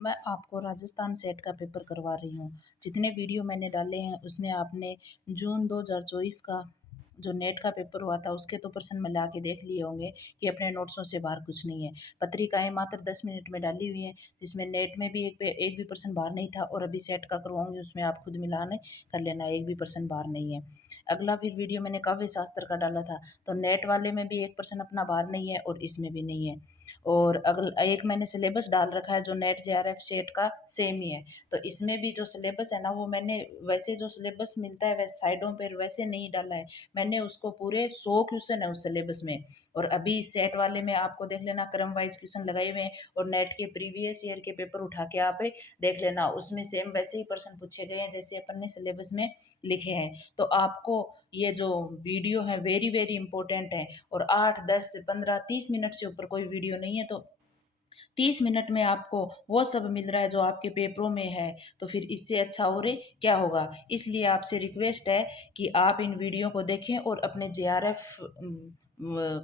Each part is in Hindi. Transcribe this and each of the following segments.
मैं आपको राजस्थान सेट का पेपर करवा रही हूँ। जितने वीडियो मैंने डाले हैं उसमें आपने जून 2024 का जो नेट का पेपर हुआ था उसके तो प्रश्न मिला के देख लिए होंगे कि अपने नोट्सों से बाहर कुछ नहीं है। पत्रिकाएं मात्र 10 मिनट में डाली हुई हैं, जिसमें नेट में भी एक भी प्रश्न बाहर नहीं था, और अभी सेट का करवाऊंगी उसमें आप खुद मिलान कर लेना, एक भी प्रश्न बाहर नहीं है। अगला फिर वीडियो मैंने काव्य शास्त्र का डाला था, तो नेट वाले में भी एक प्रश्न अपना बाहर नहीं है और इसमें भी नहीं है। और अगल एक मैंने सिलेबस डाल रखा है जो नेट जेआरएफ सेट का सेम ही है, तो इसमें भी जो सिलेबस है ना वो मैंने वैसे जो सिलेबस मिलता है वैसे साइडों पर वैसे नहीं डाला है। मैंने उसको पूरे 100 क्वेश्चन है उस सिलेबस में, और अभी सेट वाले में आपको देख लेना क्रम वाइज क्वेश्चन लगाए हुए हैं, और नेट के प्रीवियस ईयर के पेपर उठा के आप देख लेना, उसमें सेम वैसे ही प्रश्न पूछे गए हैं जैसे अपन ने सिलेबस में लिखे हैं। तो आपको ये जो वीडियो है वेरी वेरी इंपॉर्टेंट है, और 8 10 15 30 मिनट से ऊपर कोई वीडियो नहीं है, तो 30 मिनट में आपको वो सब मिल रहा है जो आपके पेपरों में है, तो फिर इससे अच्छा और क्या होगा। इसलिए आपसे रिक्वेस्ट है कि आप इन वीडियो को देखें और अपने जेआरएफ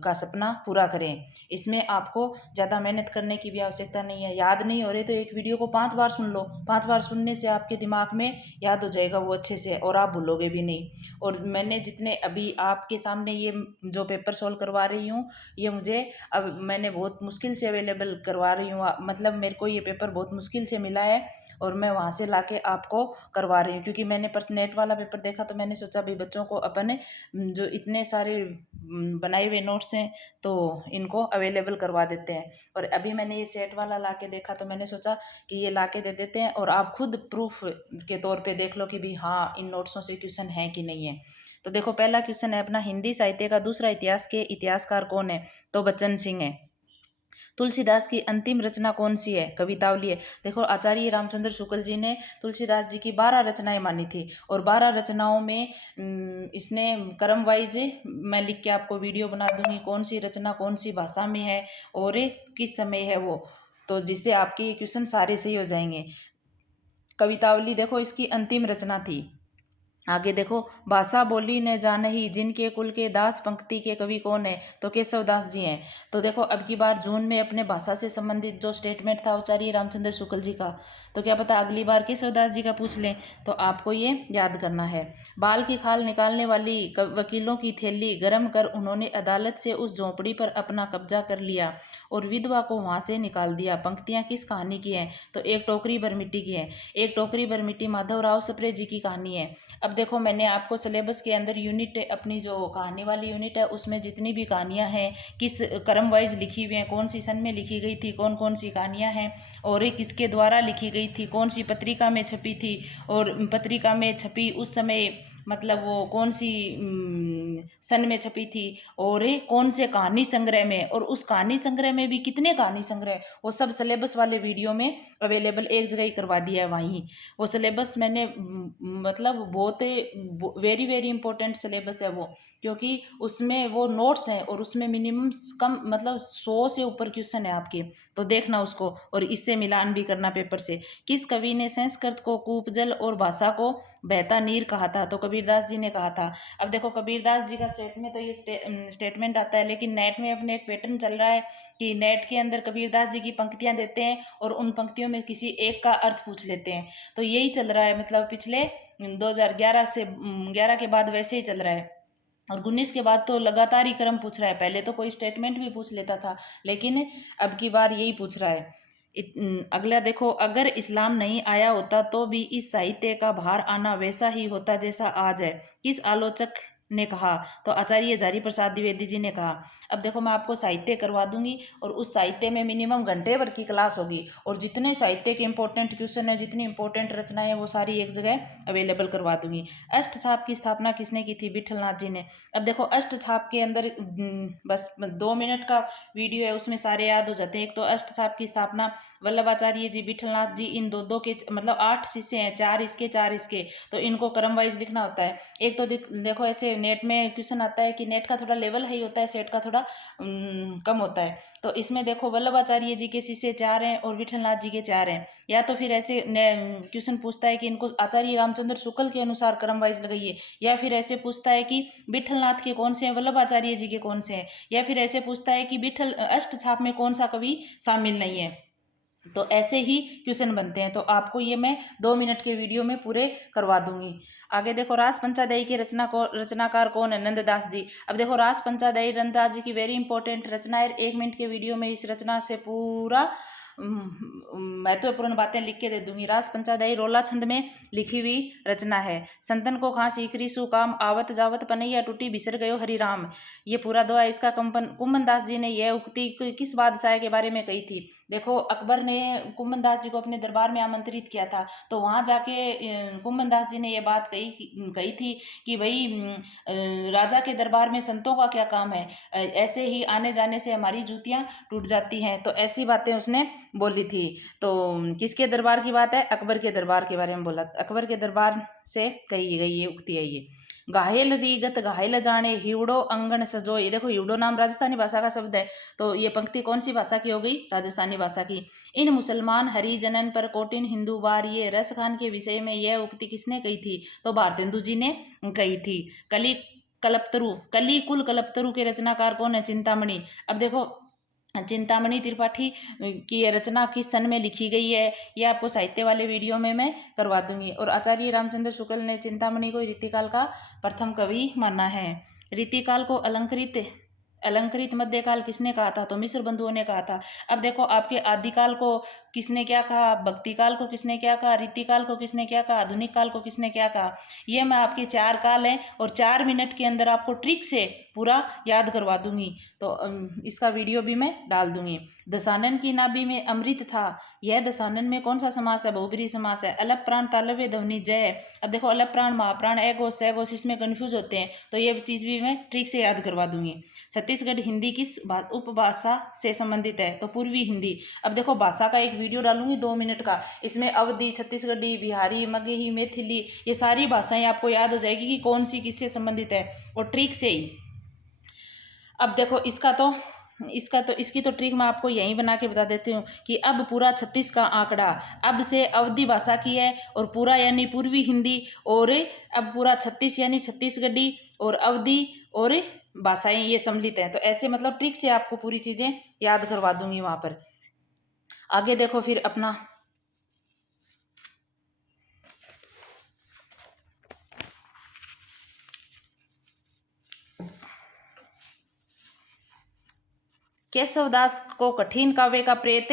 का सपना पूरा करें। इसमें आपको ज़्यादा मेहनत करने की भी आवश्यकता नहीं है। याद नहीं हो रहे तो एक वीडियो को 5 बार सुन लो, 5 बार सुनने से आपके दिमाग में याद हो जाएगा वो अच्छे से, और आप भूलोगे भी नहीं। और मैंने जितने अभी आपके सामने ये जो पेपर सॉल्व करवा रही हूँ, ये मुझे अब मैंने बहुत मुश्किल से अवेलेबल करवा रही हूँ, मतलब मेरे को ये पेपर बहुत मुश्किल से मिला है, और मैं वहाँ से लाके आपको करवा रही हूँ। क्योंकि मैंने नेट वाला पेपर देखा तो मैंने सोचा भाई बच्चों को अपने जो इतने सारे बनाए हुए नोट्स हैं तो इनको अवेलेबल करवा देते हैं। और अभी मैंने ये सेट वाला ला के देखा तो मैंने सोचा कि ये ला के दे देते हैं, और आप खुद प्रूफ के तौर पे देख लो कि भी हाँ इन नोट्सों से क्वेश्चन है कि नहीं है। तो देखो पहला क्वेश्चन है अपना, हिंदी साहित्य का दूसरा इतिहास के इतिहासकार कौन है? तो बच्चन सिंह है। तुलसीदास की अंतिम रचना कौन सी है? कवितावली है। देखो आचार्य रामचंद्र शुक्ल जी ने तुलसीदास जी की 12 रचनाएं मानी थी, और 12 रचनाओं में इसने क्रम वाइज मैं लिख के आपको वीडियो बना दूंगी कौन सी रचना कौन सी भाषा में है और किस समय है वो, तो जिससे आपके क्वेश्चन सारे सही हो जाएंगे। कवितावली देखो इसकी अंतिम रचना थी। आगे देखो, भाषा बोली न जानही जिनके कुल के दास, पंक्ति के कवि कौन है? तो केशव दास जी हैं। तो देखो अब की बार जून में अपने भाषा से संबंधित जो स्टेटमेंट था आचार्य रामचंद्र शुक्ल जी का, तो क्या पता अगली बार केशव दास जी का पूछ लें, तो आपको ये याद करना है। बाल की खाल निकालने वाली वकीलों की थैली गर्म कर उन्होंने अदालत से उस झोंपड़ी पर अपना कब्जा कर लिया और विधवा को वहां से निकाल दिया। पंक्तियां किस कहानी की हैं? तो एक टोकरी भर मिट्टी की है। एक टोकरी भर मिट्टी माधवराव सप्रे जी की कहानी है। अब देखो मैंने आपको सिलेबस के अंदर यूनिट अपनी जो कहानी वाली यूनिट है उसमें जितनी भी कहानियां हैं किस क्रम वाइज लिखी हुई हैं, कौन सी सन में लिखी गई थी, कौन कौन सी कहानियां हैं, और ये किसके द्वारा लिखी गई थी, कौन सी पत्रिका में छपी थी, और पत्रिका में छपी उस समय मतलब वो कौन सी सन में छपी थी, और ये कौन से कहानी संग्रह में, और उस कहानी संग्रह में भी कितने कहानी संग्रह, वो सब सिलेबस वाले वीडियो में अवेलेबल एक जगह ही करवा दिया है। वहीं वो सिलेबस मैंने मतलब बहुत वेरी वेरी इंपॉर्टेंट सिलेबस है वो, क्योंकि उसमें वो नोट्स हैं और उसमें मिनिमम कम मतलब 100 से ऊपर क्वेश्चन है आपके, तो देखना उसको और इससे मिलान भी करना पेपर से। किस कवि ने संस्कृत को कूपजल और भाषा को बहता नीर कहा था? तो कबीरदास जी ने कहा था। अब देखो कबीरदास जी का स्टेटमेंट तो ये स्टेटमेंट आता है, लेकिन नेट में अपने एक पैटर्न चल रहा है कि नेट के अंदर कबीरदास जी की पंक्तियां देते हैं और उन पंक्तियों में किसी एक का अर्थ पूछ लेते हैं, तो यही चल रहा है मतलब पिछले 2011 से 11 के बाद वैसे ही चल रहा है। और 19 के बाद तो लगातार ही क्रम पूछ रहा है, पहले तो कोई स्टेटमेंट भी पूछ लेता था, लेकिन अब की बार यही पूछ रहा है। अगला देखो, अगर इस्लाम नहीं आया होता तो भी इस साहित्य का बाहर आना वैसा ही होता जैसा आज है, किस आलोचक ने कहा? तो आचार्य हजारी प्रसाद द्विवेदी जी ने कहा। अब देखो मैं आपको साहित्य करवा दूंगी और उस साहित्य में मिनिमम घंटे भर की क्लास होगी, और जितने साहित्य के इंपॉर्टेंट क्वेश्चन है जितनी इंपॉर्टेंट रचनाएं है वो सारी एक जगह अवेलेबल करवा दूंगी। अष्ट छाप की स्थापना किसने की थी? विठलनाथ जी ने। अब देखो अष्ट छाप के अंदर बस 2 मिनट का वीडियो है उसमें सारे याद हो जाते हैं। एक तो अष्ट छाप की स्थापना वल्लभाचार्य जी, विठलनाथ जी, इन दो दो के मतलब 8 शिष्य हैं, 4 इसके 4 इसके, तो इनको क्रम वाइज लिखना होता है। एक तो देखो ऐसे नेट में क्वेश्चन आता है कि नेट का थोड़ा लेवल हाई होता है, सेट का थोड़ा कम होता है, तो इसमें देखो वल्लभाचार्य जी के शिष्य 4 हैं और विठलनाथ जी के 4 हैं। या तो फिर ऐसे क्वेश्चन पूछता है कि इनको आचार्य रामचंद्र शुक्ल के अनुसार क्रम वाइज लगाइए, या फिर ऐसे पूछता है कि विठलनाथ के कौन से हैं, वल्लभाचार्य जी के कौन से हैं, या फिर ऐसे पूछता है कि विठल अष्ट छाप में कौन सा कवि शामिल नहीं है। तो ऐसे ही क्वेश्चन बनते हैं। तो आपको ये मैं 2 मिनट के वीडियो में पूरे करवा दूंगी। आगे देखो, रास पंचाध्यायी के रचनाकार कौन है? नंददास जी। अब देखो, रास पंचाध्यायी नंददास जी की वेरी इंपॉर्टेंट रचना है। 1 मिनट के वीडियो में इस रचना से पूरा महत्वपूर्ण बातें लिख के दे दूंगी। रास पंचाध्यायी रोला छंद में लिखी हुई रचना है। संतन को खांसी इकरी सुकाम, आवत जावत पनैया टूटी, बिसर गयो हरि राम। ये पूरा दोहा इसका कुम्भन दास जी ने यह उक्ति किस बादशाह के बारे में कही थी? देखो, अकबर ने कुम्भन दास जी को अपने दरबार में आमंत्रित किया था, तो वहां जाके कुम्भन दास जी ने यह बात कही थी कि भाई राजा के दरबार में संतों का क्या काम है, ऐसे ही आने जाने से हमारी जूतियां टूट जाती हैं। तो ऐसी बातें उसने बोली थी। तो किसके दरबार की बात है? अकबर के दरबार के बारे में बोला। अकबर के दरबार से कही गई ये उक्ति है। ये घायल रीगत घायल जाने, हिवड़ो अंगन सजो। ये देखो, हिवड़ो नाम राजस्थानी भाषा का शब्द है। तो ये पंक्ति कौन सी भाषा की हो गई? राजस्थानी भाषा की। इन मुसलमान हरिजनन पर कोटिन हिंदू वार। ये रस खान के विषय में यह उक्ति किसने कही थी? तो भारतेंदु जी ने कही थी। कली कुल कल्पतरु के रचनाकार कौन है? चिंतामणि। अब देखो, चिंतामणि त्रिपाठी की रचना किस सन में लिखी गई है, ये आपको साहित्य वाले वीडियो में मैं करवा दूंगी। और आचार्य रामचंद्र शुक्ल ने चिंतामणि को रीतिकाल का प्रथम कवि माना है। रीतिकाल को अलंकृत मध्यकाल किसने कहा था? तो मिश्र बंधुओं ने कहा था। अब देखो, आपके आदिकाल को किसने क्या कहा, भक्तिकाल को किसने क्या कहा, रीतिकाल को किसने क्या कहा, आधुनिक काल को किसने क्या कहा? ये मैं आपके 4 काल हैं और 4 मिनट के अंदर आपको ट्रिक से पूरा याद करवा दूंगी। तो इसका वीडियो भी मैं डाल दूंगी। दशानन की नाभि में अमृत था, यह दशानन में कौन सा समास है? बहुब्रीहि समास है। अलप प्राण तालव्य ध्वनि जय। अब देखो, अलप प्राण महाप्राण एगोश सैगोश, इसमें कंफ्यूज होते हैं, तो ये चीज भी मैं ट्रिक से याद करवा दूंगी। छत्तीसगढ़ हिंदी किस उपभाषा से संबंधित है? तो पूर्वी हिंदी। अब देखो, भाषा का एक वीडियो डालूंगी 2 मिनट का, इसमें अवधी, छत्तीसगढ़ी, बिहारी, मगही, मैथिली, ये सारी भाषाएं आपको याद हो जाएगी कि कौन सी किससे संबंधित है, और ट्रिक से ही। अब देखो, इसकी तो ट्रिक मैं आपको यहीं बना के बता देती हूँ कि अब पूरा 36 का आंकड़ा अब से अवधी भाषा की है, और पूरा यानी पूर्वी हिंदी, और अब पूरा 36 यानी छत्तीसगढ़ी और अवधी और भाषाएं ये सम्मिलित हैं। तो ऐसे मतलब ट्रिक से आपको पूरी चीजें याद करवा दूंगी वहां पर। आगे देखो, फिर अपना केशवदास को कठिन काव्य का प्रेत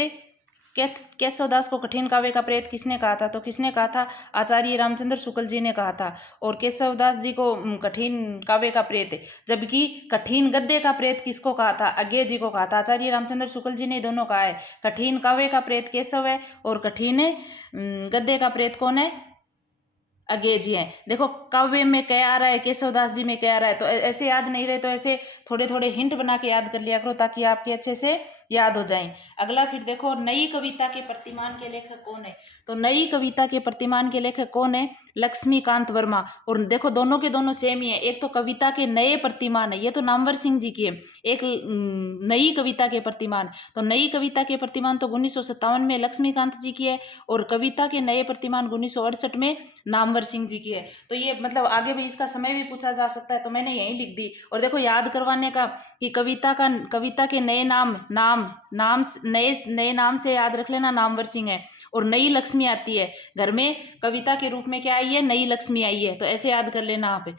केशवदास को कठिन काव्य का प्रेत किसने कहा था? तो किसने कहा था? आचार्य रामचंद्र शुक्ल जी ने कहा था। और केशवदास जी को कठिन काव्य का प्रेत, जबकि कठिन गद्य का प्रेत किसको कहा था? अज्ञेय जी को कहा था। आचार्य रामचंद्र शुक्ल जी ने दोनों कहा है। कठिन काव्य का प्रेत केशव है और कठिन गद्य का प्रेत कौन है? अज्ञेय जी हैं। देखो, काव्य में क्या आ रहा है, केशवदास जी में क्या आ रहा है, तो ऐसे याद नहीं रहे तो ऐसे थोड़े थोड़े हिंट बना के याद कर लिया करो, ताकि आपके अच्छे से याद हो जाएं। अगला फिर देखो, नई कविता के प्रतिमान के लेखक कौन है? तो नई कविता के प्रतिमान के लेखक कौन है? लक्ष्मीकांत वर्मा। और देखो, दोनों के दोनों सेम ही है। एक तो कविता के नए प्रतिमान है, ये तो नामवर सिंह जी की है। एक नई कविता के प्रतिमान, तो नई कविता के प्रतिमान तो 1957 में लक्ष्मीकांत जी की है, और कविता के नए प्रतिमान 1968 में नामवर सिंह जी की है। तो ये मतलब आगे भी इसका समय भी पूछा जा सकता है, तो मैंने यही लिख दी। और देखो, याद करवाने का कि कविता के नए नए नाम से याद रख लेना, नामवर सिंह है। और नई लक्ष्मी आती है घर में, कविता के रूप में क्या आई है? नई लक्ष्मी आई है। तो ऐसे याद कर लेना आप।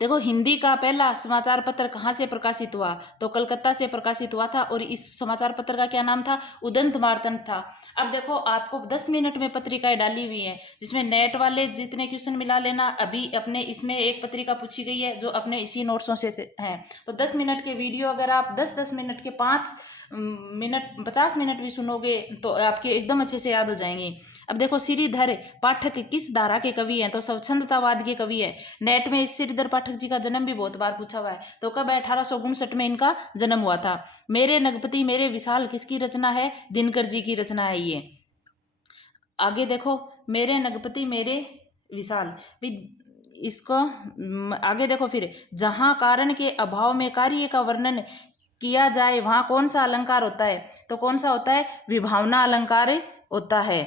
देखो, हिंदी का पहला समाचार पत्र कहाँ से प्रकाशित हुआ? तो कलकत्ता से प्रकाशित हुआ था, और इस समाचार पत्र का क्या नाम था? उदंत मार्तंड था। अब देखो, आपको 10 मिनट में पत्रिकाएं डाली हुई हैं, जिसमें नेट वाले जितने क्वेश्चन मिला लेना। अभी अपने इसमें एक पत्रिका पूछी गई है जो अपने इसी नोट्सों से हैं। तो 10 मिनट के वीडियो अगर आप 10-10 मिनट के 5 मिनट 50 मिनट भी सुनोगे तो आपके एकदम अच्छे से याद हो जाएंगे। अब देखो, श्रीधर पाठक किस धारा के कवि हैं? तो स्वच्छंदतावाद के कवि है। नेट में इस श्रीधर पाठक जी का जन्म भी बहुत बार पूछा हुआ है। तो कब है? 1859 में इनका जन्म हुआ था। मेरे नगपति मेरे विशाल किसकी रचना है? दिनकर जी की रचना है ये। आगे देखो, मेरे नगपति मेरे विशाल, इसको आगे देखो, फिर जहां कारण के अभाव में कार्य का वर्णन किया जाए वहां कौन सा अलंकार होता है? तो कौन सा होता है? विभावना अलंकार होता है।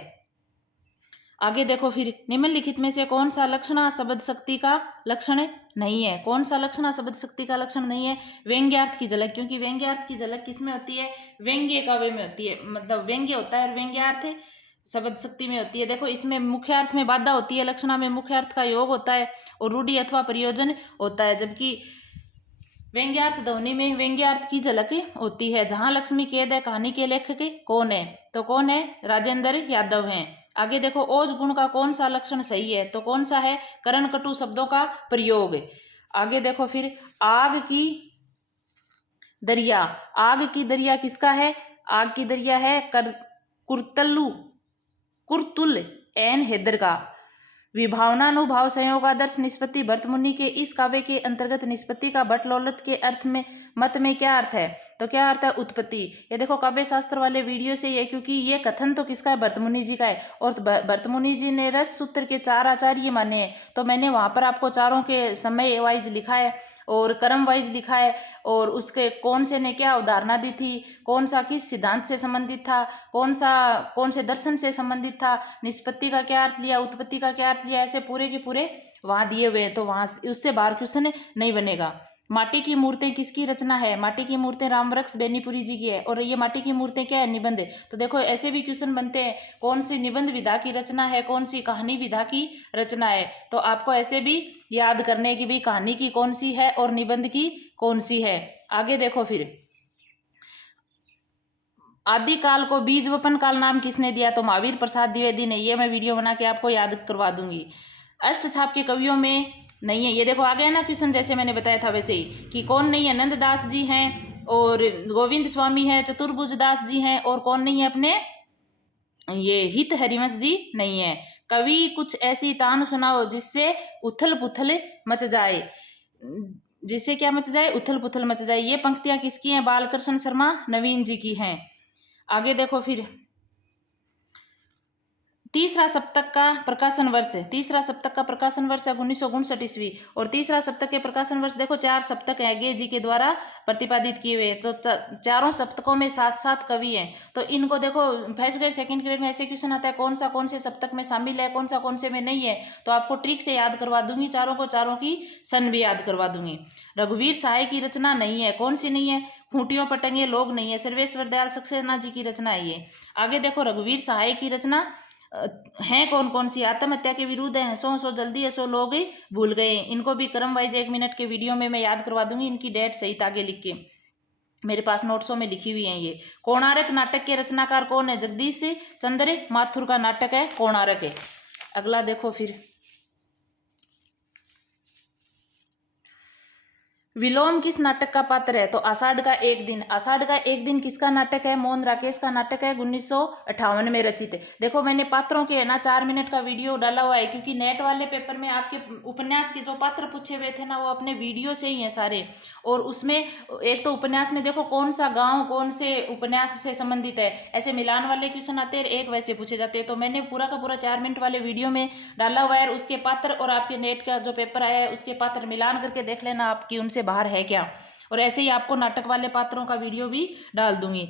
आगे देखो फिर, निम्नलिखित में से कौन सा लक्षण शब्द शक्ति का लक्षण नहीं है? कौन सा लक्षण शब्द शक्ति का लक्षण नहीं है? व्यंग्यार्थ की झलक, क्योंकि व्यंग्यार्थ की झलक किसमें होती है? व्यंग्य काव्य में होती है, मतलब व्यंग्य होता है और व्यंग्यार्थ शब्द शक्ति में होती है। देखो इसमें मुख्य अर्थ में बाधा होती है, लक्षणा में मुख्य अर्थ का योग होता है और रूढ़ि अथवा प्रयोजन होता है, जबकि व्यंग्यार्थ ध्वनि में व्यंग्यार्थ की झलक होती है। जहां लक्ष्मी कैद है कहानी के लेखक कौन है? तो कौन है? राजेंद्र यादव हैं। आगे देखो, ओज गुण का कौन सा लक्षण सही है? तो कौन सा है? करण कटु शब्दों का प्रयोग। आगे देखो फिर, आग की दरिया, आग की दरिया किसका है? आग की दरिया है कुर्तुल एन हैदर का। विभावनानुभाव संयोग आदर्श निष्पत्ति भरतमुनि के इस काव्य के अंतर्गत निष्पत्ति का भट्टलोलत के अर्थ में मत में क्या अर्थ है? तो क्या अर्थ है? उत्पत्ति। ये देखो काव्य शास्त्र वाले वीडियो से ये, क्योंकि ये कथन तो किसका है? भरतमुनि जी का है, और भरतमुनि जी ने रस सूत्र के 4 आचार्य माने हैं, तो मैंने वहां पर आपको चारों के समय वाइज लिखा है और क्रम वाइज लिखा है, और उसके कौन से ने क्या उदाहरणा दी थी, कौन सा किस सिद्धांत से संबंधित था, कौन से दर्शन से संबंधित था, निष्पत्ति का क्या अर्थ लिया, उत्पत्ति का क्या अर्थ लिया, ऐसे पूरे के पूरे वहां दिए हुए हैं। तो वहां उससे बाहर क्वेश्चन नहीं बनेगा। माटी की मूर्तें किसकी रचना है? माटी की मूर्तें रामवृक्ष बेनीपुरी जी की है, और ये माटी की मूर्तें क्या है? निबंध। तो देखो ऐसे भी क्वेश्चन बनते हैं, कौन सी निबंध विधा की रचना है, कौन सी कहानी विधा की रचना है। तो आपको ऐसे भी याद करने की भी, कहानी की कौन सी है और निबंध की कौन सी है। आगे देखो फिर, आदिकाल को बीज वपन काल नाम किसने दिया? तो महावीर प्रसाद द्विवेदी ने। ये मैं वीडियो बना के आपको याद करवा दूंगी। अष्टछाप के कवियों में नहीं है। ये देखो आ गया ना क्वेश्चन, जैसे मैंने बताया था वैसे ही, कि कौन नहीं है? नंददास जी हैं और गोविंद स्वामी है, चतुर्भुज दास जी हैं, और कौन नहीं है? अपने ये हित हरिवंश जी नहीं है। कवि कुछ ऐसी तान सुनाओ जिससे उथल पुथल मच जाए, जिससे क्या मच जाए? उथल पुथल मच जाए। ये पंक्तियां किसकी हैं? बालकृष्ण शर्मा नवीन जी की हैं। आगे देखो फिर, तीसरा सप्तक का प्रकाशन वर्ष, तीसरा सप्तक का प्रकाशन वर्ष है 1959 ईस्वी, और तीसरा सप्तक के प्रकाशन वर्ष देखो 4 सप्तक है गे जी के द्वारा प्रतिपादित किए हुए। तो चारों सप्तकों में 7-7 कवि हैं। तो इनको देखो फर्स्ट ग्रेड सेकंड ग्रेड में ऐसे क्वेश्चन आता है, कौन सा कौन से सप्तक में शामिल है, कौन से में नहीं है। तो आपको ट्रिक से याद करवा दूंगी, चारों को चारों की सन भी याद करवा दूंगी। रघुवीर सहाय की रचना नहीं है। कौन सी नहीं है? खूंटियों पर टंगे लोग नहीं है, सर्वेश्वर दयाल सक्सेना जी की रचना है ये। आगे देखो, रघुवीर सहाय की रचना हैं कौन कौन सी? आत्महत्या के विरुद्ध है, हंसो जल्दी हंसो लोग भूल गए। इनको भी क्रम वाइज 1 मिनट के वीडियो में मैं याद करवा दूंगी, इनकी डेट सहित आगे लिख के मेरे पास नोट्सों में लिखी हुई है। ये कोणार्क नाटक के रचनाकार कौन है? जगदीश चंद्र माथुर का नाटक है कोणार्क है। अगला देखो फिर, विलोम किस नाटक का पात्र है? तो आषाढ़ का एक दिन। आषाढ़ का एक दिन किसका नाटक है? मोहन राकेश का नाटक है, 1958 में रचित है। देखो मैंने पात्रों के ना 4 मिनट का वीडियो डाला हुआ है, क्योंकि नेट वाले पेपर में आपके उपन्यास के जो पात्र पूछे हुए थे ना, वो अपने वीडियो से ही हैं सारे। और उसमें एक तो उपन्यास में देखो कौन सा गाँव कौन से उपन्यास से संबंधित है, ऐसे मिलान वाले क्वेश्चन आते हैं, एक वैसे पूछे जाते हैं। तो मैंने पूरा का पूरा 4 मिनट वाले वीडियो में डाला हुआ है, उसके पात्र और आपके नेट का जो पेपर आया है उसके पात्र मिलान करके देख लेना आपकी उनसे बाहर है क्या। और ऐसे ही आपको नाटक वाले पात्रों का वीडियो भी डाल दूंगी।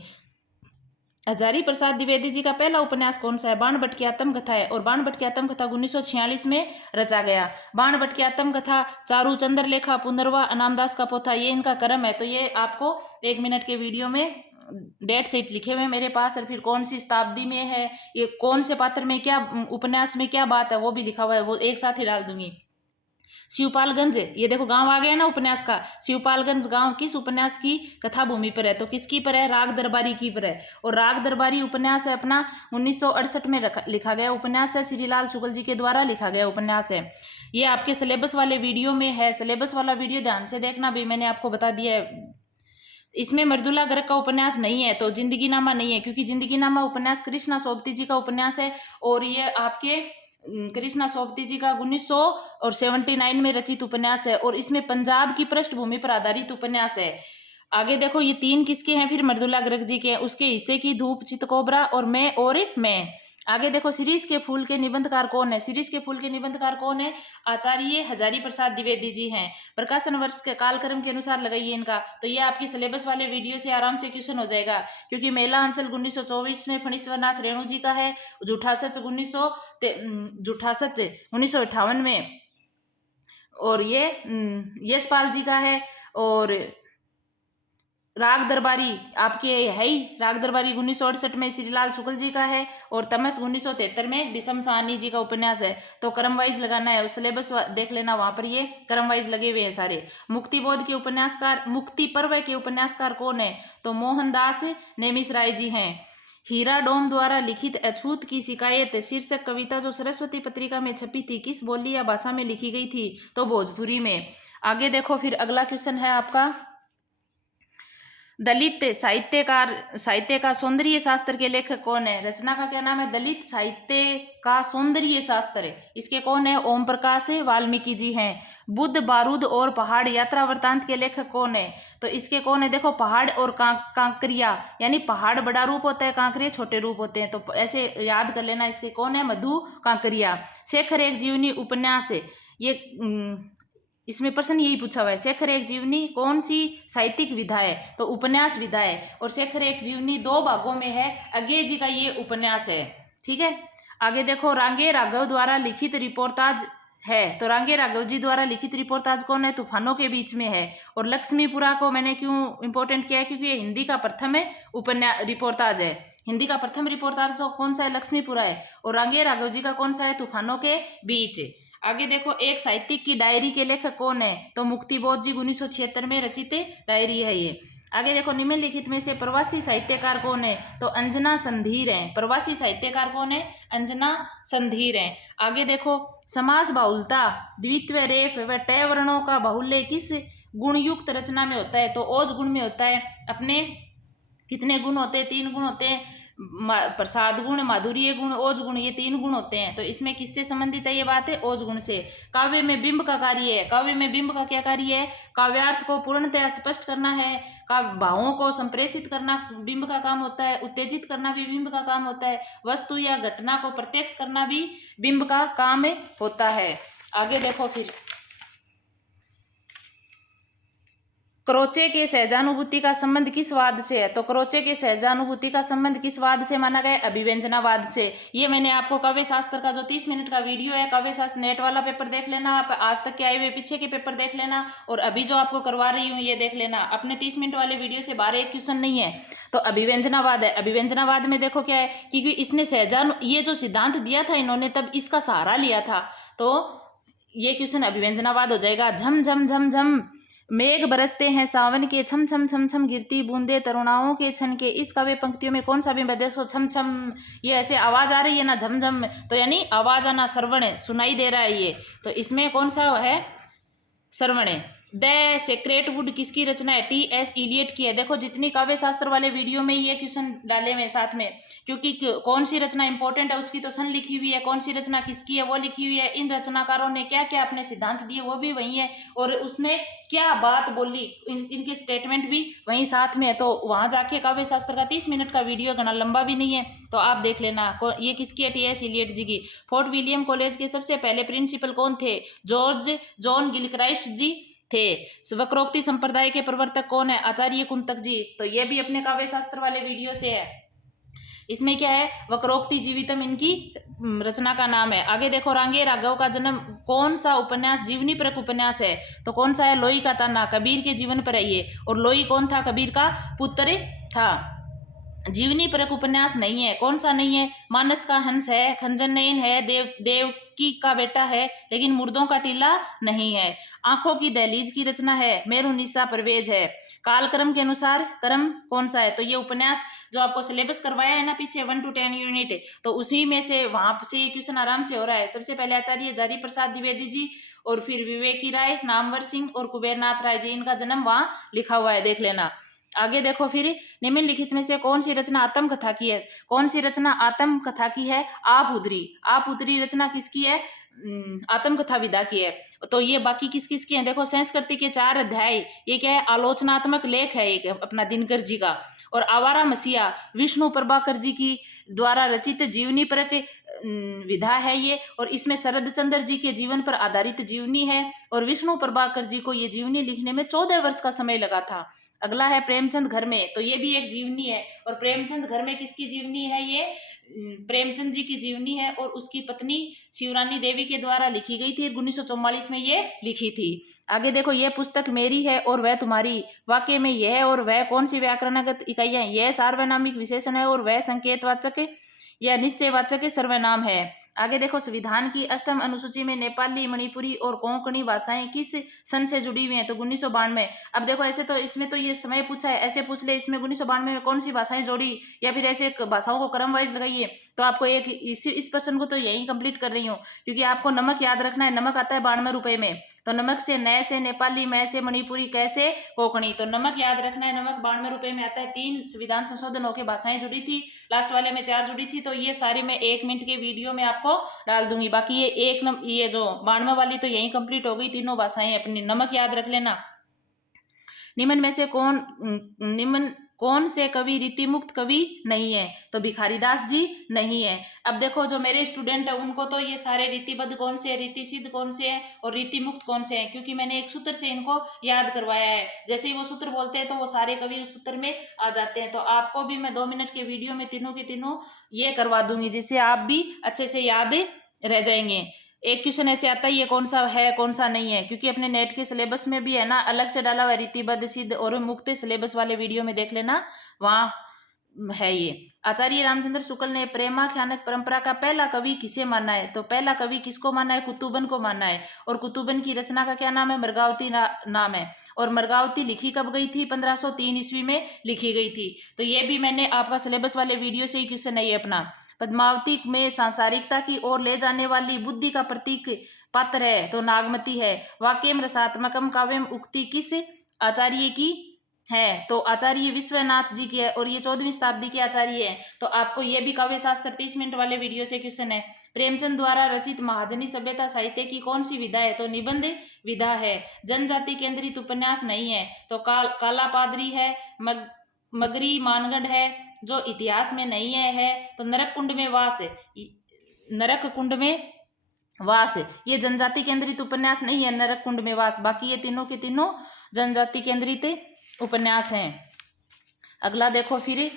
हजारी प्रसाद द्विवेदी जी का पहला उपन्यास कौन सा है? बाणभट्ट की आत्मकथा है, और बाणभट्ट की आत्मकथा 1946 में रचा गया। बाणभट्ट की आत्मकथा, चारू चंद्रलेखा, पुनर्वा, अनामदास का पोथा, ये इनका क्रम है। तो ये आपको 1 मिनट के वीडियो में डेट सहित लिखे हुए मेरे पास, और फिर कौन सी शताब्दी में है, ये कौन से पात्र में क्या, उपन्यास में क्या बात है, वो भी लिखा हुआ है, वो एक साथ ही डाल दूंगी। शिवपालगंज, ये देखो गांव आ गया ना उपन्यास का। शिवपालगंज गांव किस उपन्यास की कथा भूमि पर है? तो किसकी पर है? राग दरबारी की पर है। और राग दरबारी उपन्यास है अपना 1968 में लिखा गया उपन्यास है, श्रीलाल शुक्ल जी के द्वारा लिखा गया उपन्यास है। ये आपके सिलेबस वाले वीडियो में है, सिलेबस वाला वीडियो ध्यान से देखना भी, मैंने आपको बता दिया है। इसमें मृदुला गर्ग का उपन्यास नहीं है, तो जिंदगी नामा नहीं है, क्योंकि जिंदगी नामा उपन्यास कृष्णा सोबती जी का उपन्यास है, और ये आपके कृष्णा सोबती जी का 1979 में रचित उपन्यास है, और इसमें पंजाब की पृष्ठभूमि पर आधारित उपन्यास है। आगे देखो, ये 3 किसके हैं? फिर मृदुला गर्ग जी के हैं। उसके हिस्से की धूप, चितकोबरा और मैं। आगे देखो, शिरीष के फूल के निबंधकार कौन है? शिरीष के फूल के निबंधकार कौन है? आचार्य हजारी प्रसाद द्विवेदी जी हैं। प्रकाशन वर्ष के कालक्रम के अनुसार लगाइए इनका। तो ये आपकी सिलेबस वाले वीडियो से आराम से क्वेश्चन हो जाएगा, क्योंकि मेला अंचल 1924 में फणीश्वरनाथ रेणु जी का है, जूठा सच 1958 में, और ये यशपाल जी का है, और राग दरबारी आपके है ही, राग दरबारी 1968 में श्रीलाल शुक्ल जी का है, और तमस 1973 में विषम साहनी जी का उपन्यास है। तो क्रम वाइज लगाना है, सिलेबस देख लेना, वहां पर ये क्रम वाइज लगे हुए हैं सारे। मुक्ति बोध के उपन्यासकार, मुक्ति पर्व के उपन्यासकार कौन है? तो मोहनदास नेमिष राय जी हैं। हीरा डोम द्वारा लिखित अछूत की शिकायत शीर्षक कविता जो सरस्वती पत्रिका में छपी थी, किस बोली या भाषा में लिखी गई थी? तो भोजपुरी में। आगे देखो, फिर अगला क्वेश्चन है आपका, दलित साहित्यकार, साहित्य का सौंदर्य शास्त्र के लेखक कौन है? रचना का क्या नाम है? दलित साहित्य का सौंदर्य शास्त्र है। इसके कौन है? ओम प्रकाश वाल्मीकि जी हैं। बुद्ध, बारूद और पहाड़ यात्रा वृतांत के लेखक कौन है? तो इसके कौन है? देखो, पहाड़ और कांकरिया, यानी पहाड़ बड़ा रूप होता है, कांकरिया छोटे रूप होते हैं, तो ऐसे याद कर लेना। इसके कौन है? मधु कांकरिया। शेखर एक जीवनी उपन्यास, ये इसमें प्रश्न यही पूछा हुआ है, शेखर एक जीवनी कौन सी साहित्यिक विधा है? तो उपन्यास विधा है। और शेखर एक जीवनी 2 भागों में है, अज्ञेय जी का ये उपन्यास है। ठीक है, आगे देखो, रांगे राघव द्वारा लिखित रिपोर्टाज है। तो रांगे राघव जी द्वारा लिखित रिपोर्टाज कौन है? तूफानों के बीच में है। और लक्ष्मीपुरा को मैंने क्यों इंपॉर्टेंट किया है? क्योंकि ये हिंदी का प्रथम उपन्यास रिपोर्टाज है। हिंदी का प्रथम रिपोर्टाज कौन सा है? लक्ष्मीपुरा है। और रांगे राघव जी का कौन सा है? तूफानों के बीच। आगे देखो, एक साहित्यिक की डायरी के लेखक कौन है? तो मुक्तिबोध जी 1976 में रचित डायरी है ये। आगे देखो, निम्नलिखित में से प्रवासी साहित्यकार कौन है? तो अंजना संधीर हैं। प्रवासी साहित्यकार कौन है? अंजना संधीर हैं। आगे देखो, समास बाहुलता, द्वित्व, रेफ व टय वर्णों का बाहुल्य किस गुणयुक्त रचना में होता है? तो ओज गुण में होता है। अपने कितने गुण होते हैं? 3 गुण होते हैं, प्रसाद गुण, माधुर्य गुण, ओज गुण, ये 3 गुण होते हैं। तो इसमें किससे संबंधित है? ये बात है ओज गुण से। काव्य में बिंब का कार्य है। काव्य में बिंब का क्या कार्य है? काव्यार्थ को पूर्णतया स्पष्ट करना है, काव्य भावों को संप्रेषित करना बिंब का काम होता है, उत्तेजित करना भी बिंब का काम होता है, वस्तु या घटना को प्रत्यक्ष करना भी बिंब का काम होता है। आगे देखो, फिर क्रोचे के सहजानुभूति का संबंध किस वाद से है? तो क्रोचे के सहजानुभूति का संबंध किस वाद से माना गया? अभिव्यंजनावाद से। ये मैंने आपको काव्य शास्त्र का जो 30 मिनट का वीडियो है, काव्य शास्त्र नेट वाला पेपर देख लेना, आप आज तक के आए हुए पीछे के पेपर देख लेना, और अभी जो आपको करवा रही हूँ ये देख लेना। अपने 30 मिनट वाले वीडियो से बाहर एक क्वेश्चन नहीं है। तो अभिव्यंजनावाद है। अभिव्यंजनावाद में देखो क्या है, क्योंकि इसने ये जो सिद्धांत दिया था इन्होंने, तब इसका सहारा लिया था, तो ये क्वेश्चन अभिव्यंजनावाद हो जाएगा। झम झम झम झम मेघ बरसते हैं सावन के, छम छम छम छम गिरती बूंदे तरुणाओं के छन के। इस काव्य पंक्तियों में कौन सा बिंब है? देखो, छम छम, ये ऐसे आवाज आ रही है ना, झम झम, तो यानी आवाज आना, श्रवण सुनाई दे रहा है ये, तो इसमें कौन सा है? श्रवण। द सेक्रेट वुड किसकी रचना है? T.S. इलियट की है। देखो, जितनी काव्य शास्त्र वाले वीडियो में ये क्वेश्चन डाले हुए साथ में, क्योंकि कौन सी रचना इंपॉर्टेंट है उसकी तो सन लिखी हुई है, कौन सी रचना किसकी है वो लिखी हुई है, इन रचनाकारों ने क्या क्या अपने सिद्धांत दिए वो भी वही है, और उसमें क्या बात बोली इनके स्टेटमेंट भी वहीं साथ में है। तो वहां जाके काव्य शास्त्र का 30 मिनट का वीडियो, घना लंबा भी नहीं है, तो आप देख लेना। ये किसकी है? T.S. इलियट जी की। फोर्ट विलियम कॉलेज के सबसे पहले प्रिंसिपल कौन थे? जॉर्ज जॉन गिलक्राइस्ट जी थे। वक्रोक्ति संप्रदाय के प्रवर्तक कौन है? आचार्य कुंतक जी। तो ये भी अपने काव्य शास्त्र वाले वीडियो से है। इसमें क्या है? वक्रोक्ति जीवितम इनकी रचना का नाम है। आगे देखो, रांगे राघव का जन्म कौन सा उपन्यास जीवनी परक उपन्यास है? तो कौन सा है? लोई का ताना, कबीर के जीवन पर है ये। और लोई कौन था? कबीर का पुत्र था। जीवनी परक उपन्यास नहीं है। कौन सा नहीं है? मानस का हंस है, खंजन नयन है, देवकी का बेटा है, लेकिन मुर्दों का टीला नहीं है। आंखों की दहलीज की रचना है, मेरुनिसा परवेज है। कालक्रम के अनुसार क्रम कौन सा है? तो ये उपन्यास जो आपको सिलेबस करवाया है ना पीछे 1 to 10 यूनिट, तो उसी में से वहां से ये क्वेश्चन आराम से हो रहा है। सबसे पहले आचार्य हजारी प्रसाद द्विवेदी जी, और फिर विवेकी राय, नामवर सिंह और कुबेरनाथ राय जी, इनका जन्म वहां लिखा हुआ है, देख लेना। आगे देखो फिर, निम्नलिखित में से कौन सी रचना आत्मकथा की है? कौन सी रचना आत्मकथा की है? आप उतरी। आप उतरी रचना किसकी है? आत्मकथा विधा की है। तो ये बाकी किस किस की है? देखो, संस्कृति के 4 अध्याय, ये क्या है? आलोचनात्मक लेख है एक अपना दिनकर जी का। और आवारा मसीहा विष्णु प्रभाकर जी की द्वारा रचित जीवनी परक विधा है ये। और इसमें शरद चंद्र जी के जीवन पर आधारित जीवनी है। और विष्णु प्रभाकर जी को ये जीवनी लिखने में 14 वर्ष का समय लगा था। अगला है प्रेमचंद घर में, तो ये भी एक जीवनी है। और प्रेमचंद घर में किसकी जीवनी है? ये प्रेमचंद जी की जीवनी है और उसकी पत्नी शिवरानी देवी के द्वारा लिखी गई थी। 1944 में ये लिखी थी। आगे देखो, ये पुस्तक मेरी है और वह तुम्हारी, वाक्य में यह और वह कौन सी व्याकरणगत इकाइयां? यह सार्वनामिक विशेषण है और वह संकेतवाचक या निश्चयवाचक सर्वनाम है। आगे देखो, संविधान की 8वीं अनुसूची में नेपाली, मणिपुरी और कोंकणी भाषाएं किस सन से जुड़ी हुई हैं? तो 1992। अब देखो, ऐसे तो इसमें तो ये समय पूछा है, ऐसे पूछ ले इसमें 1992 में कौन सी भाषाएं जोड़ी, या फिर ऐसे भाषाओं को क्रम वाइज लगाइए। तो आपको एक इस प्रश्न को तो यही कंप्लीट कर रही हूँ, क्योंकि आपको नमक याद रखना है। नमक आता है 92 रुपए में। तो नमक से नए से नेपाली, मैं से मणिपुरी, कैसे कोंकणी। तो नमक याद रखना है, नमक 92 रुपए में आता है। 3 संविधान संशोधन होकर भाषाएं जुड़ी थी, लास्ट वाले में 4 जुड़ी थी। तो ये सारी मैं 1 मिनट के वीडियो में आपको डाल दूंगी। बाकी ये ये जो 92 वाली तो यही कंप्लीट हो गई, तीनों भाषाएं अपनी। नमक याद रख लेना। निम्न में से निम्न कौन से कवि रीति मुक्त कवि नहीं है? तो भिखारीदास जी नहीं है। अब देखो, जो मेरे स्टूडेंट है उनको तो ये सारे रीतिबद्ध कौन से है, रीति सिद्ध कौन से है और रीति मुक्त कौन से है, क्योंकि मैंने एक सूत्र से इनको याद करवाया है। जैसे ही वो सूत्र बोलते हैं तो वो सारे कवि उस सूत्र में आ जाते हैं। तो आपको भी मैं 2 मिनट के वीडियो में तीनों के तीनों ये करवा दूंगी, जिससे आप भी अच्छे से याद रह जाएंगे। एक क्वेश्चन ऐसे आता है, ये कौन सा है कौन सा नहीं है, क्योंकि अपने नेट के सिलेबस में भी है ना, अलग से डाला हुआ है रीतिबद्ध, सिद्ध और मुक्त। सिलेबस वाले वीडियो में देख लेना, वहाँ है ये। आचार्य रामचंद्र शुक्ल ने प्रेमाख्यानक परंपरा का पहला कवि किसे माना है? तो पहला कवि किसको माना है? कुतुबन को माना है। और कुतुबन की रचना का क्या नाम है? मृगावती नाम है। और मृगावती लिखी कब गई थी? 1503 ईस्वी में लिखी गई थी। तो ये भी मैंने आपका सिलेबस वाले वीडियो से ही क्वेश्चन है ये अपना। पद्मावती में सांसारिकता की ओर ले जाने वाली बुद्धि का प्रतीक पात्र है, तो नागमती है। वाक्यम रसात्मकम काव्यम उक्ति किस आचार्य की है? तो आचार्य विश्वनाथ जी की है और ये 14वीं शताब्दी के आचार्य है। तो आपको ये भी काव्य शास्त्र 30 मिनट वाले वीडियो से क्वेश्चन है। प्रेमचंद द्वारा रचित महाजनी सभ्यता साहित्य की कौन सी विधा है? तो निबंध विधा है। जनजाति केंद्रित उपन्यास नहीं है, तो काला पादरी है। मगरी मानगढ़ है, जो इतिहास में नहीं है। तो नरक कुंड में वास, नरक कुंड में वास, ये जनजाति केंद्रित उपन्यास नहीं है, नरक कुंड में वास। बाकी ये तीनों के तीनों जनजाति केंद्रित उपन्यास हैं। अगला देखो फिर,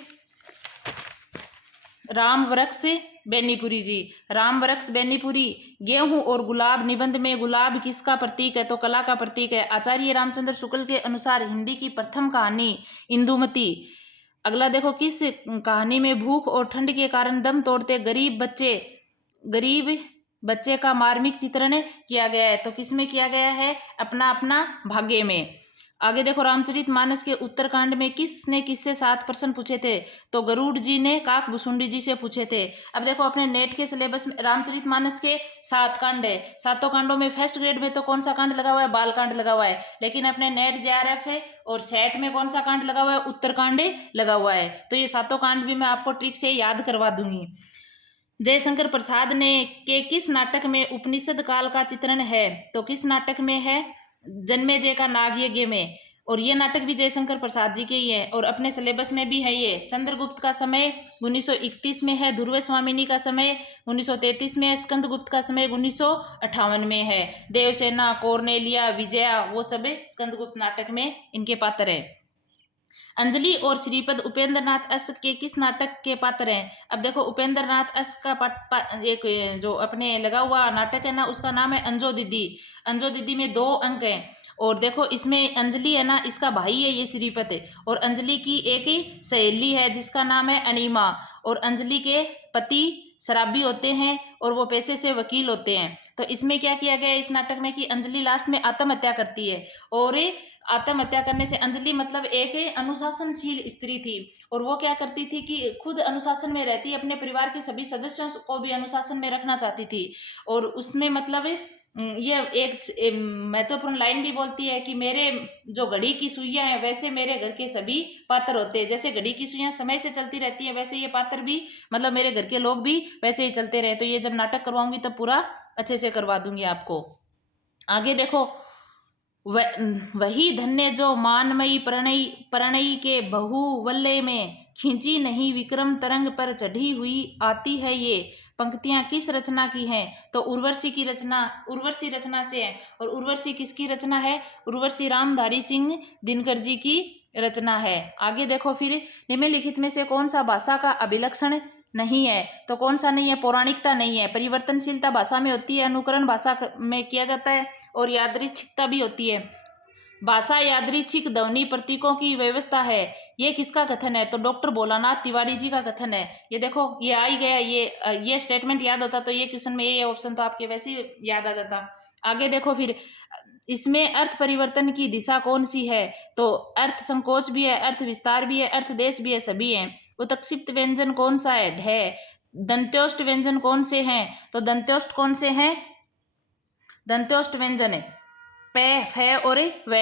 राम वृक्ष बेनीपुरी जी। राम वृक्ष बेनीपुरी, गेहूं और गुलाब निबंध में गुलाब किसका प्रतीक है? तो कला का प्रतीक है। आचार्य रामचंद्र शुक्ल के अनुसार हिंदी की प्रथम कहानी इंदुमती। अगला देखो, किस कहानी में भूख और ठंड के कारण दम तोड़ते गरीब बच्चे का मार्मिक चित्रण किया गया है? तो किसमें किया गया है? अपना अपना भाग्य में। आगे देखो, रामचरितमानस के उत्तरकांड में किसने किससे 7 प्रश्न पूछे थे? तो गरुड़ जी ने काक भुसुंडी जी से पूछे थे। अब देखो, अपने नेट के सिलेबस में रामचरितमानस के 7 कांड है। 7 कांडों में फर्स्ट ग्रेड में तो कौन सा कांड लगा हुआ है? बाल कांड लगा हुआ है। लेकिन अपने नेट जेआरएफ है और सेट में कौन सा कांड लगा हुआ है? उत्तरकांड लगा हुआ है। तो ये 7 कांड भी मैं आपको ट्रिक से याद करवा दूंगी। जयशंकर प्रसाद ने के किस नाटक में उपनिषद काल का चित्रण है? तो किस नाटक में है? जन्मेजय का नाग यज्ञ में। और ये नाटक भी जयशंकर प्रसाद जी के ही है और अपने सिलेबस में भी है ये। चंद्रगुप्त का समय 1931 में है, ध्रुव स्वामिनी का समय 1933 में है, स्कंदगुप्त का समय 1958 में है। देवसेना, कॉर्नेलिया, विजया, वो सब स्कंदगुप्त नाटक में इनके पात्र है। अंजलि और श्रीपद उपेंद्र नाथ अस के किस नाटक के पात्र हैं? अब देखो, उपेंद्र नाथ अस का एक जो अपने लगा हुआ नाटक है ना, उसका नाम है अंजो दीदी। अंजो दीदी में 2 अंक हैं। और देखो, इसमें अंजलि है ना, इसका भाई है ये श्रीपद, और अंजलि की एक ही सहेली है जिसका नाम है अनीमा। और अंजलि के पति शराबी होते हैं और वो पेशे से वकील होते हैं। तो इसमें क्या किया गया है इस नाटक में कि अंजलि लास्ट में आत्महत्या करती है। और आत्महत्या करने से, अंजलि मतलब एक अनुशासनशील स्त्री थी और वो क्या करती थी कि खुद अनुशासन में रहती, अपने परिवार के सभी सदस्यों को भी अनुशासन में रखना चाहती थी। और उसमें मतलब ये एक महत्वपूर्ण लाइन भी बोलती है कि मेरे जो घड़ी की सुइयां हैं वैसे मेरे घर के सभी पात्र होते हैं। जैसे घड़ी की सुइयां समय से चलती रहती है वैसे ये पात्र भी, मतलब मेरे घर के लोग भी वैसे ही चलते रहे। तो ये जब नाटक करवाऊंगी तब पूरा अच्छे से करवा दूंगी आपको। आगे देखो, वही धन्य जो मानमयी प्रणयी प्रणयी के बहुवल्य में खींची नहीं विक्रम तरंग पर चढ़ी हुई आती है। ये पंक्तियां किस रचना की हैं? तो उर्वशी की रचना, उर्वशी रचना से है। और उर्वशी किसकी रचना है? उर्वशी रामधारी सिंह दिनकर जी की रचना है। आगे देखो फिर, निम्नलिखित में से कौन सा भाषा का अभिलक्षण नहीं है? तो कौन सा नहीं है? पौराणिकता नहीं है। परिवर्तनशीलता भाषा में होती है, अनुकरण भाषा में किया जाता है, और यादृच्छिकता भी होती है। भाषा यादृच्छिक ध्वनि प्रतीकों की व्यवस्था है। ये किसका कथन है? तो डॉक्टर भोलानाथ तिवारी जी का कथन है। ये देखो, ये आ ही गया, ये स्टेटमेंट याद होता तो ये क्वेश्चन में ये ऑप्शन तो आपके वैसे ही याद आ जाता। आगे देखो फिर, इसमें अर्थ परिवर्तन की दिशा कौन सी है? तो अर्थ संकोच भी है, अर्थ विस्तार भी है, अर्थ देश भी है, सभी है। उत्क्षिप्त व्यंजन कौन सा है? ढ। दंत्योष्ट व्यंजन कौन से हैं? तो दंत्योष्ट कौन से हैं? दंत्योष्ट व्यंजन है पे, फे और वे।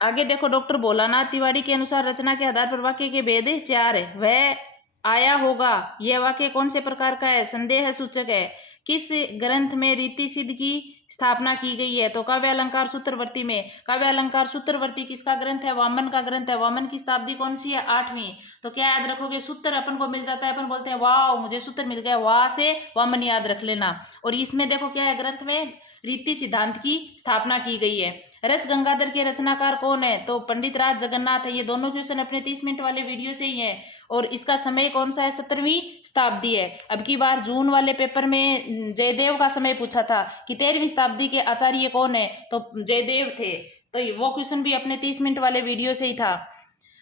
आगे देखो, डॉक्टर भोलानाथ तिवारी के अनुसार रचना के आधार पर वाक्य के भेद 4 है। वह आया होगा, यह वाक्य कौन से प्रकार का है? संदेह सूचक है। किस ग्रंथ में रीति सिद्ध की स्थापना की गई है? तो काव्य अलंकार सूत्रवर्ती में। काव्य अलंकार सूत्रवर्ती किसका ग्रंथ है? वामन का ग्रंथ है। वामन की शताब्दी कौन सी है? 8वीं। तो क्या याद रखोगे? सूत्र अपन को मिल जाता है, अपन बोलते हैं वाह मुझे सूत्र मिल गया, वाह से वामन याद रख लेना। और इसमें देखो क्या है, ग्रंथ में रीति सिद्धांत की स्थापना की गई है। रस गंगाधर के रचनाकार कौन है? तो पंडित राज जगन्नाथ है। ये दोनों क्वेश्चन अपने 30 मिनट वाले वीडियो से ही है। और इसका समय कौन सा है? 17वीं शताब्दी है। अब की बार जून वाले पेपर में जयदेव का समय पूछा था कि 13वीं शताब्दी के आचार्य कौन है? तो जयदेव थे। तो वो क्वेश्चन भी अपने 30 मिनट वाले वीडियो से ही था।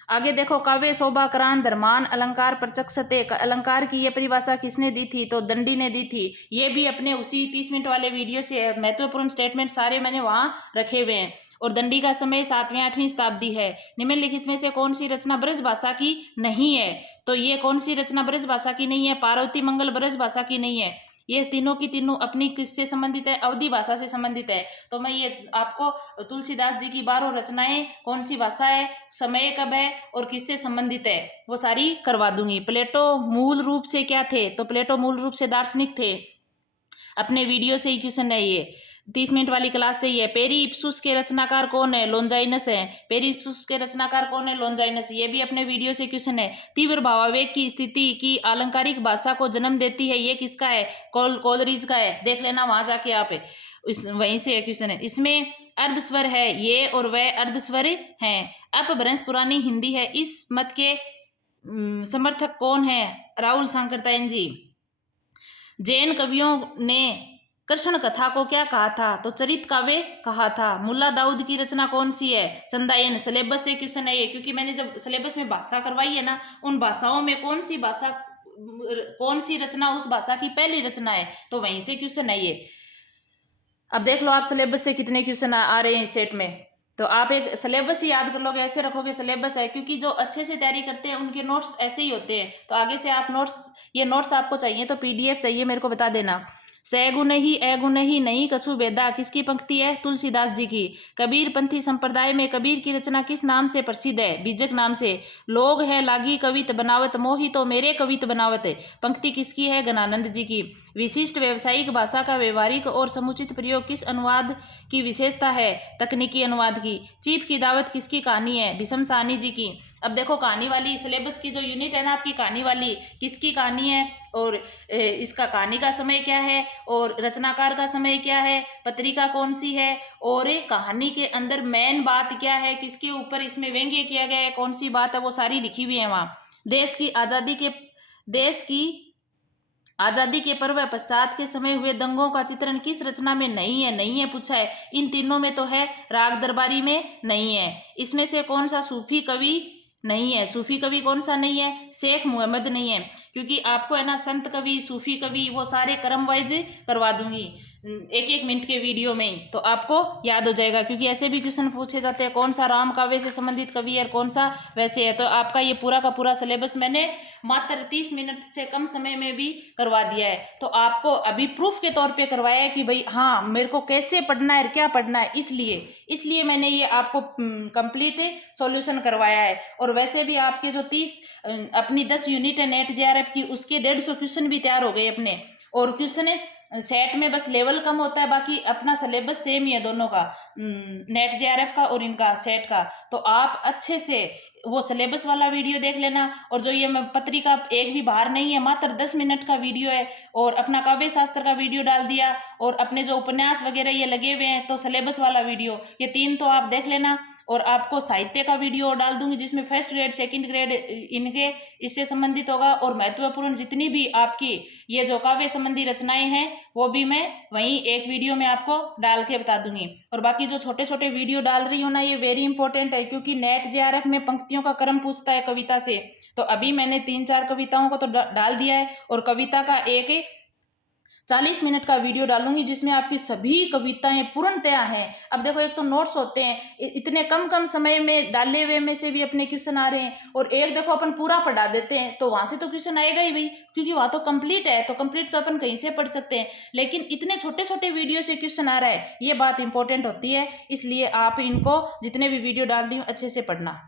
आगे देखो, काव्य शोभा करान धर्मान अलंकार प्रचक्षते, अलंकार की ये परिभाषा किसने दी थी? तो दंडी ने दी थी। ये भी अपने उसी 30 मिनट वाले वीडियो से महत्वपूर्ण स्टेटमेंट सारे मैंने वहां रखे हुए हैं। और दंडी का समय 7वीं 8वीं शताब्दी है। निम्नलिखित में से कौन सी रचना ब्रज भाषा की नहीं है? तो ये कौन सी रचना ब्रज भाषा की नहीं है? पार्वती मंगल ब्रज भाषा की नहीं है। ये तीनों की तीनों अपनी किससे संबंधित है? अवधी भाषा से संबंधित है। तो मैं ये आपको तुलसीदास जी की 12 रचनाएं कौन सी भाषा है, समय कब है और किससे संबंधित है, वो सारी करवा दूंगी। प्लेटो मूल रूप से क्या थे? तो प्लेटो मूल रूप से दार्शनिक थे। अपने वीडियो से ही क्वेश्चन है, ये 30 मिनट वाली क्लास से ही है। पेरीइप्सुस के रचनाकार कौन है? लॉन्जाइनस है। पेरीइप्सुस के रचनाकार कौन है? लॉन्जाइनस। ये भी अपने वीडियो से क्वेश्चन है। तीव्र भावावेग की स्थिति की अलंकारिक भाषा को जन्म देती है, ये किसका है? कोलरिज का है। देख लेना वहां जाके आप, इस वहीं से क्वेश्चन है। इसमें अर्धस्वर है, ये और वह अर्धस्वर हैं। अपभ्रंश पुरानी हिंदी है। इस मत के समर्थक कौन है? राहुल सांकृत्यायन जी। जैन कवियों ने कृष्ण कथा को क्या कहा था? तो चरित काव्य कहा था। मुल्ला दाऊद की रचना कौन सी है? चंदायन। सिलेबस से क्वेश्चन है ये, क्योंकि मैंने जब सिलेबस में भाषा करवाई है ना, उन भाषाओं में कौन सी भाषा, कौन सी रचना उस भाषा की पहली रचना है, तो वहीं से क्वेश्चन है ये। अब देख लो आप सिलेबस से कितने क्वेश्चन आ रहे हैं इस सेट में। तो आप एक सिलेबस ही याद कर लोगे, ऐसे रखोगे सिलेबस है, क्योंकि जो अच्छे से तैयारी करते हैं उनके नोट्स ऐसे ही होते हैं। तो आगे से आप नोट्स, ये नोट्स आपको चाहिए तो पीडीएफ चाहिए, मेरे को बता देना। सैगुन ही अगुण ही नहीं कछु बेदा, किसकी पंक्ति है? तुलसीदास जी की। कबीर पंथी संप्रदाय में कबीर की रचना किस नाम से प्रसिद्ध है? बीजक नाम से। लोग है लागी कवित बनावत, मोही तो मेरे कवित बनावत, पंक्ति किसकी है? गणानंद जी की। विशिष्ट व्यावसायिक भाषा का व्यवहारिक और समुचित प्रयोग किस अनुवाद की विशेषता है? तकनीकी अनुवाद की। चीफ की दावत किसकी कहानी है? भीष्म साहनी जी की। अब देखो कहानी वाली सिलेबस की जो यूनिट है ना आपकी, कहानी वाली, किसकी कहानी है और इसका कहानी का समय क्या है और रचनाकार का समय क्या है, पत्रिका कौन सी है, और कहानी के अंदर मेन बात क्या है, किसके ऊपर इसमें व्यंग्य किया गया है, कौन सी बात है, वो सारी लिखी हुई है वहाँ। देश की आजादी के पर्व पश्चात के समय हुए दंगों का चित्रण किस रचना में नहीं है? नहीं है पूछा है। इन तीनों में तो है, राग दरबारी में नहीं है। इसमें से कौन सा सूफी कवि नहीं है। सूफी कवि कौन सा नहीं है? शेख मोहम्मद नहीं है। क्योंकि आपको है ना संत कवि, सूफी कवि वो सारे क्रम वाइज करवा दूंगी एक एक मिनट के वीडियो में ही, तो आपको याद हो जाएगा। क्योंकि ऐसे भी क्वेश्चन पूछे जाते हैं कौन सा राम काव्य से संबंधित कवि है और कौन सा वैसे है। तो आपका ये पूरा का पूरा सिलेबस मैंने मात्र 30 मिनट से कम समय में भी करवा दिया है। तो आपको अभी प्रूफ के तौर पे करवाया है कि भाई हाँ मेरे को कैसे पढ़ना है, क्या पढ़ना है, इसलिए इसलिए मैंने ये आपको कंप्लीट सॉल्यूशन करवाया है। और वैसे भी आपके जो 30 अपनी 10 यूनिट है नेट जेआरएफ की, उसके 150 क्वेश्चन भी तैयार हो गए अपने। और क्वेश्चन सेट में बस लेवल कम होता है, बाकी अपना सिलेबस सेम ही है दोनों का, नेट जेआरएफ का और इनका सेट का। तो आप अच्छे से वो सिलेबस वाला वीडियो देख लेना। और जो ये मैं पत्रिका एक भी बाहर नहीं है, मात्र 10 मिनट का वीडियो है। और अपना काव्य शास्त्र का वीडियो डाल दिया, और अपने जो उपन्यास वगैरह ये लगे हुए हैं तो सिलेबस वाला वीडियो, ये 3 तो आप देख लेना। और आपको साहित्य का वीडियो डाल दूंगी जिसमें फर्स्ट ग्रेड सेकंड ग्रेड इनके इससे संबंधित होगा। और महत्वपूर्ण जितनी भी आपकी ये जो काव्य संबंधी रचनाएं हैं वो भी मैं वहीं एक वीडियो में आपको डाल के बता दूंगी। और बाकी जो छोटे छोटे वीडियो डाल रही हूँ ना, ये वेरी इंपॉर्टेंट है, क्योंकि नेट जेआरएफ में पंक्तियों का क्रम पूछता है कविता से। तो अभी मैंने 3-4 कविताओं को तो डाल दिया है, और कविता का एक 40 मिनट का वीडियो डालूंगी जिसमें आपकी सभी कविताएं पूर्णतया हैं। अब देखो, एक तो नोट्स होते हैं, इतने कम कम समय में डाले हुए में से भी अपने क्वेश्चन आ रहे हैं, और एक देखो अपन पूरा पढ़ा देते हैं तो वहां से तो क्वेश्चन आएगा ही भाई, क्योंकि वहां तो कंप्लीट है, तो कंप्लीट तो अपन कहीं से पढ़ सकते हैं। लेकिन इतने छोटे छोटे वीडियो से क्वेश्चन आ रहा है, ये बात इंपॉर्टेंट होती है। इसलिए आप इनको जितने भी वीडियो डाल रही हूँ अच्छे से पढ़ना।